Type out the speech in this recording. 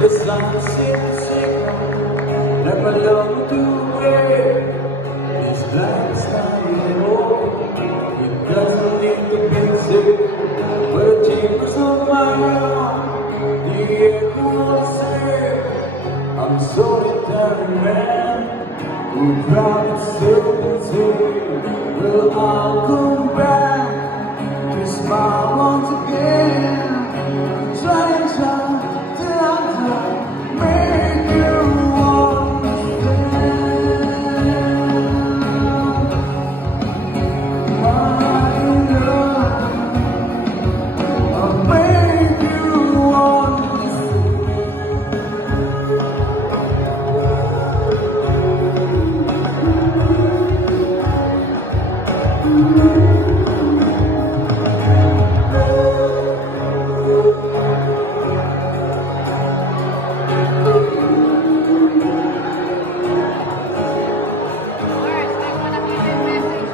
The sun seems signal that my love to wear is black sky anymore. It doesn't need to be said, but the chambers of my heart, the echo will say, I'm a solitary man who proud himself and say, well, I'll come back to smile once again. Try and try till I die, make you understand. My love, I'll make you understand. Alright, so I want to give you a message.